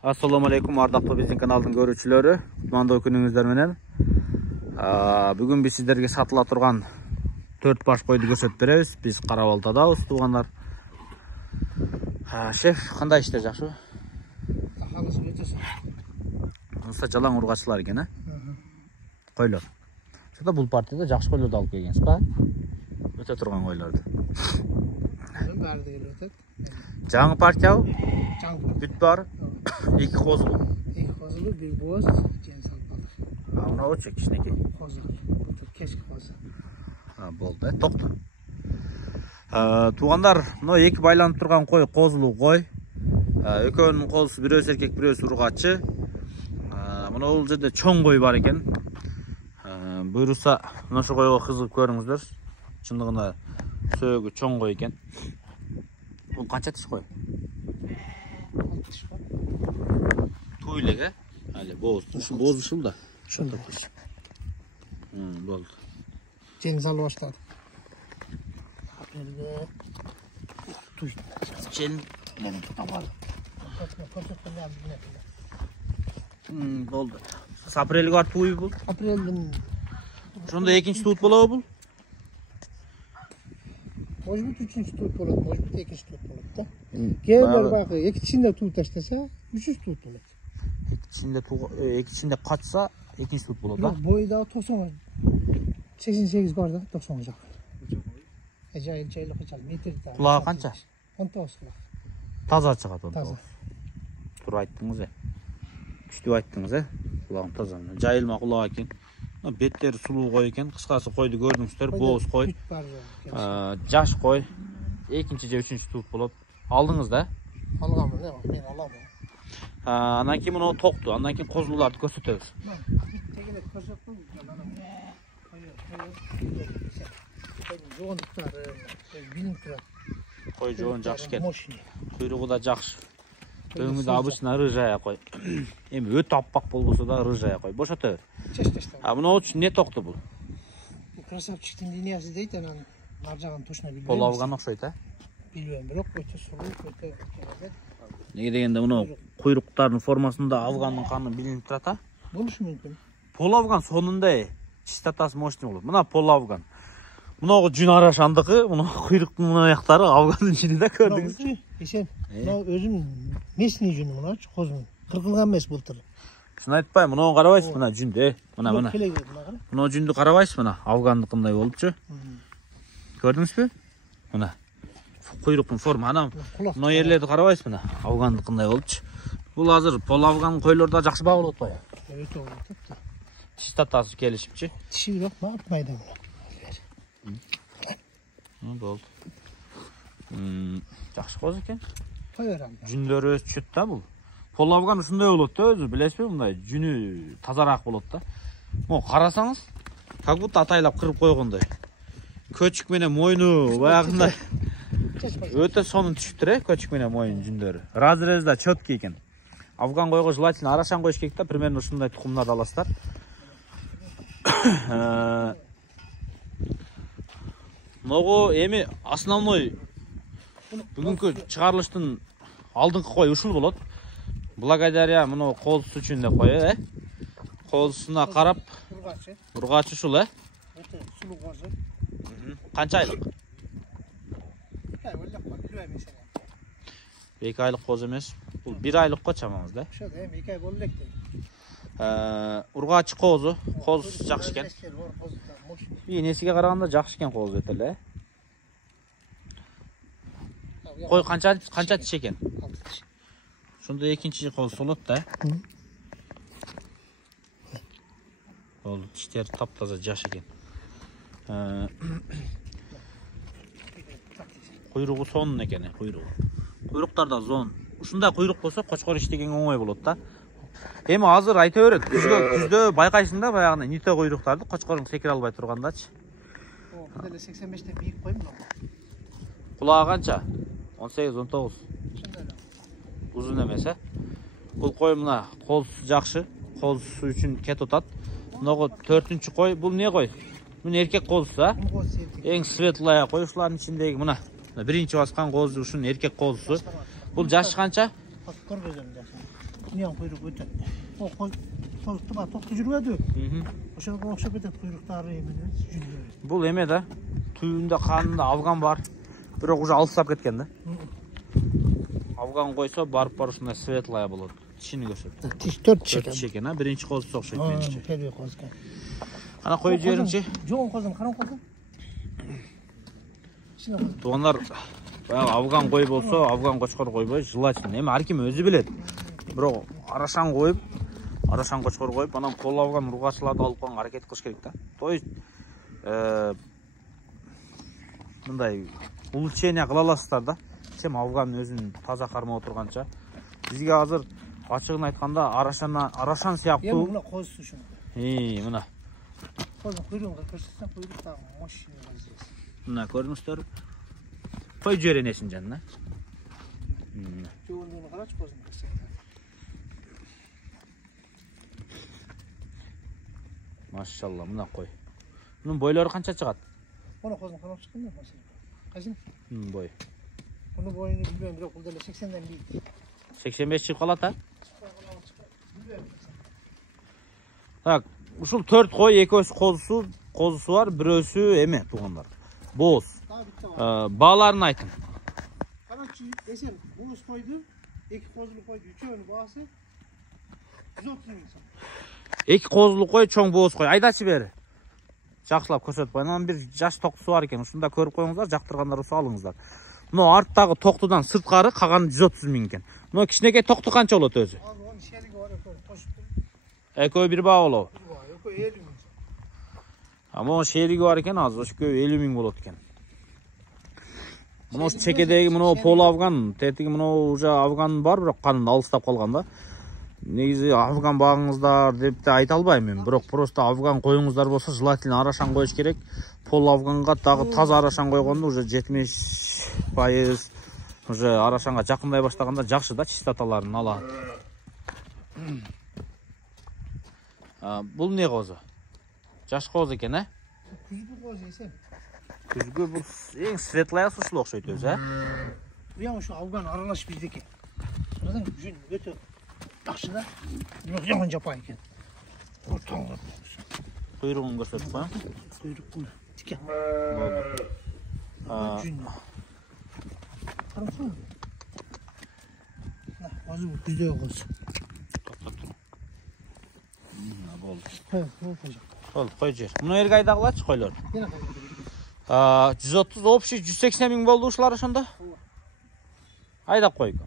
Assalamu alaikum ardaqlı bizning kanalдың көрүүчүлөрү. Кутмандуу күнүңүздөр менен. Бүгүн биз сиздерге сатыла турган 4 баш койду көрсөтүп беребиз. Биз Карабалтадабыз, туугандар. Шеф, кандай иштер жакшыбы? Ахалысы өтө жакшы. Муса жалаң ургачылар экен, Койлор. Шуда бул партияда жакшы койлорду алып келгенсиз ба? Өтө турган койлорду. Баары деле өтөт. Жаңы партиябы? Жаңы. Бүт бар. 2 козулу. 2 козулу, 1 боз, жем салып алдык. Мынау кичинекей. Козу. Кечки козу. Болду, токту. Туугандар, мына 2 байланып турган кой козулу кой. Экөөнүн козусу бирөөсү эркек, бирөөсү ургачы. Мына бул жерде чоң кой бар экен. Буйруса, мына ошо койго кызыгып көрүңүздөр. Чындыгында сөөгү чоң кой экен. Бул канча тиш кой? Туй эле, Али боз. Ушу боз ушул да. Ошондой. Болду. Жем салып баштады. Туй. Жем болду. Апрелге бар туй бул. Апрелдин. Ошондо экинчи туут болобу бул? Может быть, үчүнчү туут болот, может быть, экинчи туут болот да. Кээбир байкы экинчисинде туут таштаса, үчүнчү туут болот. Экинчисинде качса, экинчи туут болот да. Бойдагы 88 бар да, 90 жак. Жайлы кычал метр да. Кулагы канча? 19 кулак. Таза чыгат ол. Таза. Туура айттыңыз, Күчтүү айттыңыз, Кулагым таза. Жайылма кулак экен. Беттери сулуу кой экен. Кыскасы койду көрдүңүздөр, боз кой. Жаш кой. Экинчи же үчүнчү туут болот. Алдыңыз да? Алганмын, мен алам. Андан кийин муну токту, андан кийин козуларды көрсөтөбүз. Тегелеп көрсөттүм. Жоонуктары билинип турат. Кой жоон жакшы экен. Куйругу да жакшы. Өңү да обычно рыжая кой. Эми өтө аппак болбосо да рыжая кой. Бошотөбүз. Мына үчүн не токту бул? Красавчиктин линиясы дейт, анан ар жагын точно билбейм. Пол Афган окшойт, Билбейм, бирок өтө сулуу, өтө керемет. Неге дегенде мына куйруктардын формасында Афгандын каны билинип турат, Болушу мүмкүн. Пол Афган сонунда чистотасы мощный болот. Мына Пол Афган. Мынагы жүн арашандыкы, мына куйруктун мына аяктары Афгандын жүнү да көрдүңүзбү? Эсен. Мына өзүм местный жүнү мыначы, козунун. Кыркылган эмес былтыр. Шуну айтпайм, мына карабайсыз, мына жүндү, мына. Мына жүндү карабайсыз, мына Афгандыкындай болупчу. Көрдүңүзбү? Мына куйруктун форма, анан мына жерлерди карабайсыз, мына Афгандыкындай болупчу. Бул азыр Пол Афган койлордо жакшы багылып атпайбы? Өтө болот да. Чистотасы келишипчи. Тиши бирок майда мына. Болду. Жакшы коз экен. Кой берем. Жүндөрү өсүп да бул. Пол Афган ушундай болот да өзү, билесизби, мындай жүнү тазараак болот да. Могу карасаңыз, как будто атайлап кырып койгондой. Көчүк менен мойну баягындай өтө сонун түшүптүр, көчүк менен мойнун жүндөрү. Разрез да чөткү экен. Афган койго желательно арашан коюш керек да, примерно ушундай тукумдарды аласыздар. Могу эми основной бүгүнкү чыгарылыштын алдыңкы кой ушул болот. Благодаря мына козусу үчүн деп кой, Козусуна карап, ургачы ушул, Өтө сулуу козу. Канча айлык? 2 айлык коз эмес. Бул 1 айлыкка чамаңыз да. Ошо эми 2 ай боло элек дейт. Ургачы козу, козусу жакшы экен. Энесиге караганда жакшы экен козу өтө эле. Кой канча тиш экен? 6 тиш. Ошондо экинчи коз болот да. Болду, тиштери таптаза жаш экен. Куйругу сонун экен, куйругу. Куйруктарда зон. Ушундай куйрук болсо кочкор иштеген оңой болот да. Эми азыр айта берет. Күздө байкайсың да баягы нито куйруктарды кочкоруң секире албай тургандачы. Бул деле 85 бийик кой мына. Кулагы канча? 18-19. Ошондой эле. Узун эмес, Бул кой мына козусу жакшы, козусу үчүн кет атат. Мынагы 4-кой кой, бул не кой? Бул эркек козусу, Эң светлая кой ушулардын ичиндеги мына. Биринчи баскан козу ушунун эркек козусу. Бул жашы канча? Көргөзөм жашы. Niye kuyruk öte? O kozlukta bak toktu жүрüyordu. Oşaga okşap etip kuyruktары emene жүрüyor. Бұл еме да. Түйінде қанында Афган бар. Бірақ уже алыстап кеткен да. Афган қойса барып ушундай светлая болады. Тишини көрсөт. Тиш 4 тиш Төрт тиш екен, а? Биринчи қозы окшойт менимче. Первый коз экен. Ана коюп жибериңчи. Жоң козум, караң козум. Тугандар баягы Афган кой болсо, Афган кочкор койбой, желательно. Эми ар ким өзү билет. Бирок арашан коюп, арашан кочкор коюп, анан кол Афган ургачыларды алып коюнга аракет кылыш керек да. То есть мындай улучшение кыла аласыздар да. Чем Афган өзүн таза кармап отурганча. Бизге азыр ачыгын айтканда арашан сыяктуу. Мына коз ушун. Мына. Козун кuyruğunu көрсөтсөң, кuyруктагы мощный коз. Мына көрүңүздөр. Коюп жиберенесиң жанына. Жоғындығыны қарашы қозын көрсек. Машалла, мына қой. Мұның бойлары қанша шығады? Оны қозын қарап шыққанда машалла. Қайсың? Бой. Бұны бойыны білмеймін, бірақ бұл дәлі 80-ден бейді. 85 шығып қалады, а? Так, ушул 4 қой, екөөсү қозысы бар, бирөөсү эме туғандар. Боз. Бағаларын айтың. Қарачы, десем, боз қойды, 2 қозылы қойды, 3-өөнү бағасы 130 000 сом. 2 қозылы қой, чоң боз қой. Айдачы бері. Жақсылап көрсөтүп қойын. Анан бир жаш тоқтысы бар екен. Ушунда көрүп қойыңыздар, жактыргандар болсо алыңыздар. Мына арттагы тоқтудан сырткары калганы 130 000 экен. Мына кичинекей тоқту канча болот өзү? Ал onun şerigi var, koşup. Экөө бир баа болобу? Ekö 50 000 сом. Мону шериги бар экен, азыр ошо 50 000 болот экен. Мына чекедеги мына пол Афган, тетиги мына уже Афган бар, бирок канын алыстап калган да. Негизи Афган багыңыздар деп те айта албайм мен. Бирок просто Афган коюңуздар болсо, желательно арашан коюш керек. Пол Афганга дагы таза арашан койгондо уже 70% уже арашанга жакындай баштаганда жакшы да, чистоталарын алат. Бул не козу? Жаш коз экен, а? Күзгү коз эсем. Күзгү бул эң светлая ушул окшойт өзү, а? Буян ушу Афган аралаш биздеки. Карасаң, жүн өтө жакшы да. Жаман жапай экен. Куйругун көрсөтүп коюң. Куйрук тике. Болду. Жүн. Карасаң. Азыр күздөгү коз. Токтоп тур. Болду. Болду. Болду, кой жер. Муну эрге айдагылачы койлор. 130 общий 180 000 болду ушулар ошондо. Айдап койгу.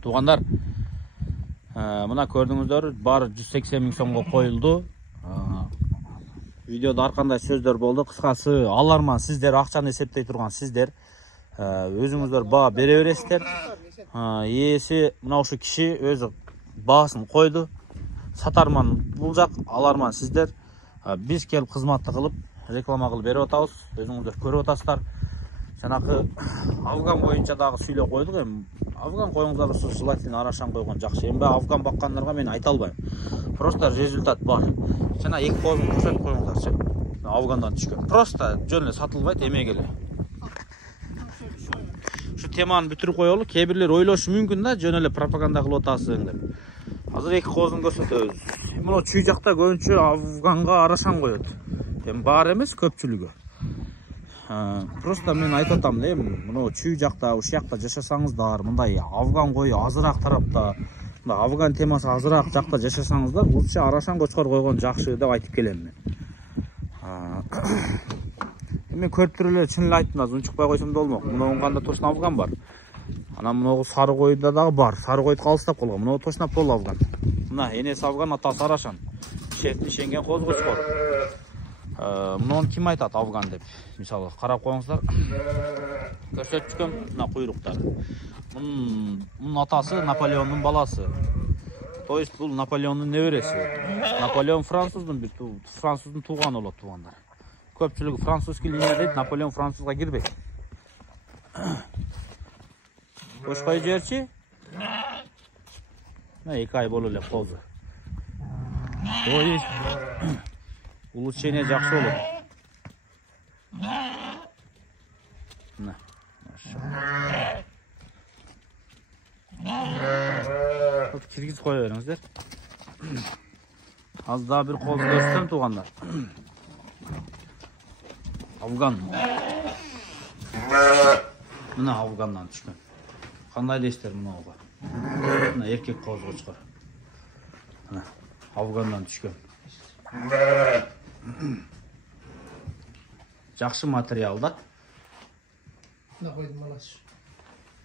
Тугандар, мына көрдүңүздөр, баары 180 000 сомго коюлду. Видеода ар кандай сөздөр болду. Кыскасы, аларман сиздер, акчаны эсептей турган сиздер. Өзүңүздөр баа бере бересиздер. Ээси мына ушу киши өзү баасын койду. Сатарман бул жак, аларман сиздер. Биз келип кызматты кылып, реклама кылып берип атабыз. Өзүңүздөр көрүп атасыздар. Жанагы Афган боюнча дагы сүйлөп койдук. Эми Афган коюңуздар ушу желательно арашан койгон жакшы. Эми Афган баккандарга мен айта албайм. Просто результат бар. Жана 2 козун көрсөтүп коюңуздарчы. Афгандан түшкөн. Просто жөн эле сатылбайт, эмеге эле. Şu temаны бүтүрүп коелу. Кээ бирлер ойлошу мүмкүн да, жөн эле пропаганда кылып атасың деп. Азыр 2 козун көрсөтөбүз. Мына чүй жакта көбүнчө Афганга арашан коет. Эми бар эмес, көпчүлүгү. Просто мен айтып атам да, мына чүй жакта, уш жакта жашасаңыздар, мындай Афган кою азыраак тарапта, мына Афган темасы азыраак жакта жашасаңыздар, лучше арашан кочкор койгон жакшы деп айтып келем мен. Мен көрүп туруп эле чын эле айттым, азыр унчукпай койсом да болмок. Мына оңганда точно Афган бар. Анан мына сары койда дагы бар. Сары койду алыстап калган. Мына точно пол Афган. Мына энеси Афган, атасы арашан. Шефти ишенген коз кочкор. Муну ким айтат Афган деп? Мисалы, карап коюңуздар. Көрсөтүп түшкөн мына куйруктары. Мунун атасы Наполеондун баласы. То есть бул Наполеондун небереси. Наполеон француздун тууганы болот туугандар. Көпчүлүгү французский линия дейт, Наполеон французга кирбейт. Кош кой жерчи? Мына 2 ай боло эле козу. Ой, улучшение жақсы болот. Мына. Киргиз кое бериңиздер. Az daha bir kol görsem tuğanlar. Afgan. Mına Afgandan düşkün. Qanday deysiz mına oğa? Mına erkek qo'zg'u chiqar. Mına Afgandan düşkün. Жақсы материалда. Mına koydum balası.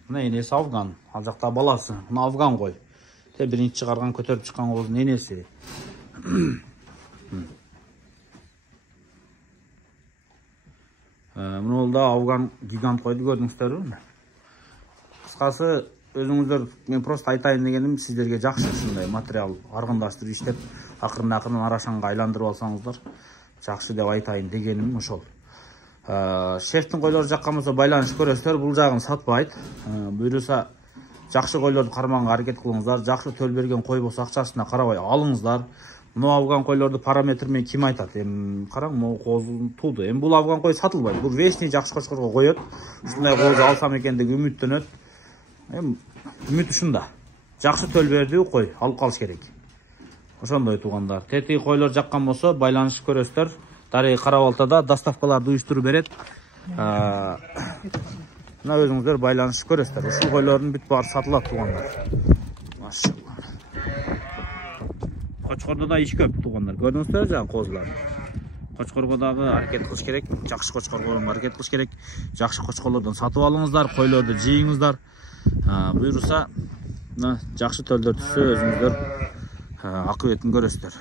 Mına enesi Afgan. Al жақта баласы. Mına Afgan qo'y. Te birinchi chiqargan ko'tarib chiqqan qo'zning enesi. Mına oldu Afgan gigant qo'ydi gördüңүздөрбү? Кыскасы өзүңүздөр мен просто айтайын дегеним сиздерге жакшы ушундай материал аргындаштырып иштеп акырын арашаңга айландырып алсаңыздар жакшы деп айтайын дегеним ошол. Шефтин койлору жаккан болсо байланыш көрөсүздөр, бул жагын сатпайт. Буйруса жакшы койлорду карманга аракет кылыңыздар, жакшы төл берген кой болсо акчасына карабай алыңыздар. Мына Афган койлорду параметр менен ким айтат? Эми караң, могу козу тууду. Эми бул Афган кой сатылбайт. Бул вечный жакшы кочкорго коет. Ушундай козу алсам экен деп үмүттөнөт. Эми үмүт ушунда. Жакшы төл берди кой, алып калыш керек. Ошондой туугандар. Тетиги койлор жаккан болсо байланыш көрөсүздөр. Дарыгы Карабалтада доставкаларды уюштуруп берет. Мына өзүңүздөр байланыш көрөсүздөр. Ушул койлордун бүт баары сатылат туугандар. Машалла. Кочкордо да иш көп туугандар. Көрдүңүздөр жана козуларды. Кочкорго дагы аракет кылыш керек. Жакшы кочкорго аракет кылыш керек. Жакшы кочкорлордон сатып алыңыздар, койлорду жыйыңыздар. Буйруса, мына жакшы төлдөр түшсө өзүңүздөр акыбетін көрөсүздөр.